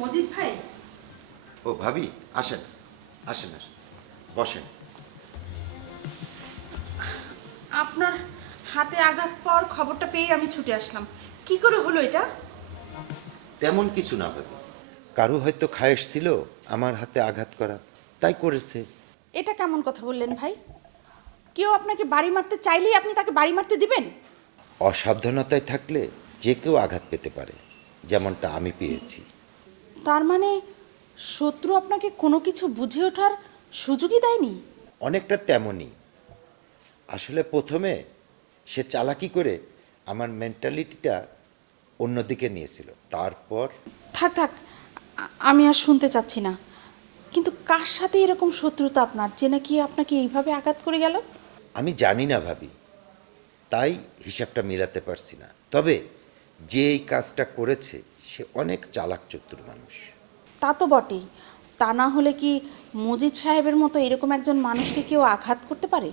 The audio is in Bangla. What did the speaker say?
মজিদ ভাই, ও ভাবি, আসেন আসেন আসেন, বসেন। আপনার হাতে আঘাত পাওয়ার খবরটা পেয়ে আমি ছুটে আসলাম। কি করে হলো এটা? তেমন কিছু না ভাবি, কারো হয়তো খায়েশ ছিল আমার হাতে আঘাত করা, তাই করেছে। এটা কেমন কথা বললেন ভাই? কেউ আপনাকে বাড়ি মারতে চাইলেই আপনি তাকে বাড়ি মারতে দিবেন? অসাবধানতায় থাকলে যে কেউ আঘাত পেতে পারে, যেমনটা আমি পেয়েছি। তার মানে শত্রু আপনাকে কোনো কিছু বুঝে ওঠার সুযোগই দেয়নি? অনেকটা তেমনই। আসলে প্রথমে সে চালাকি করে আমার মেন্টালিটিটা অন্যদিকে নিয়েছিল, তারপর থাক থাক, আমি আর শুনতে চাচ্ছি না। কিন্তু কার সাথে এরকম শত্রুতা আপনার, যে নাকি আপনাকে এইভাবে আঘাত করে গেল? আমি জানি না ভাবি, তাই হিসাবটা মিলাতে পারছি না। তবে যে এই কাজটা করেছে সে অনেক চালাক চতুর মানুষ। তা তো বটেই। তা না হলে কি মজিদ সাহেবের মতো এরকম একজন মানুষকে কেউ আঘাত করতে পারে?